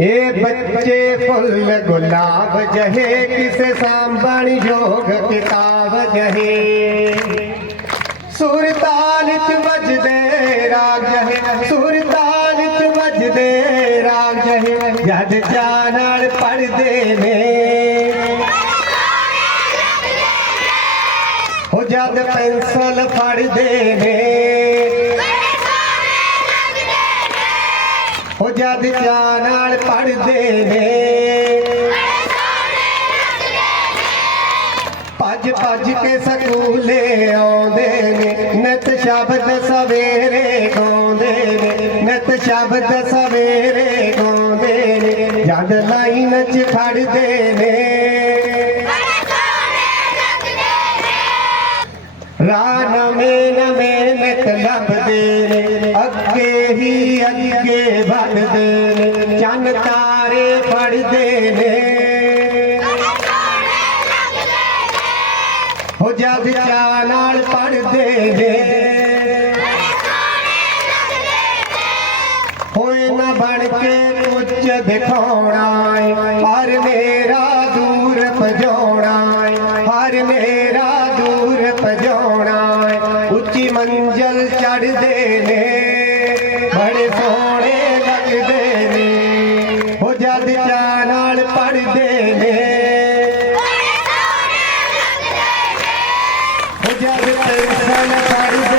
ਇਹ ਬੱਚੇ ਫੁੱਲ ਗੁਲਾਬ ਜਹੇ, ਕਿਸੇ ਸਾਂਭਣ ਯੋਗ ਕਿਤਾਬ ਜਹੇ। ਸੁਰਤਾਲ ਚ ਵੱਜਦੇ ਰਾਗ ਜਹੇ ਸੁਰ ਚ ਵੱਜਦੇ ਰਾਗ ਜਹੇ। ਜਦ ਜਾ ਨਾਲ ਪੜਦੇ ਨੇ। ਹੋ ਜਦ ਪੈਨਸਲ ਫੜਦੇ ਨੇ। ਹੋ ਜਦ ਜਾ ਨਾਲ ਪੜਦੇ ਨੇ। ਭੱਜ ਭੱਜ ਕੇ ਸਕੂਲੇ ਆਉਂਦੇ ਨੇ। ਨਿਤ ਸ਼ਬਦ ਸਵੇਰੇ ਗਾਉਂਦੇ ਨੇ। ਨਿਤ ਸ਼ਬਦ ਸਵੇਰੇ ਗਾਉਂਦੇ ਨੇ। ਜਦ ਲਾਈਨ ਚ ਖੜਦੇ ਨੇ। ਰਾਹ ਨਵੇਂ ਨਵੇਂ ਨਿਤ ਲੱਭਦੇ ਨੇ। ਅੱਗੇ ਹੀ ਅੱਗੇ ਵੱਧਦੇ ਨੇ, ਚੰਨ ਤਾਰੇ ਫੜਦੇ ਨੇ। ਹੋ ਜਦ ਚਾ ਨਾਲ ਪੜਦੇ ਨੇ। ਹੋਏ ਨਾ ਬਣ ਕੇ ਕੁਝ ਦਿਖਾਉਣਾ ਪਰ ਮੇਰਾ ਦੂਰ ਭਜਾਉਣਾ ਪਰ ਮੇਰਾ ਦੂਰ ਭਜਾਉਣਾ ਏ। ਉੱਚੀ ਮੰਜ਼ਲ ਚੜਦੇ ਨੇ। ਬੜੇ ਸੋਹਣੇ ਲੱਗਦੇ ਨੇ। ਉਹ ਜਦ ਚਾਹ ਨਾਲ ਪੜਦੇ ਨੇ। ਉਹ ਜਦ ਤਰਸਨ ਪੜਦੇ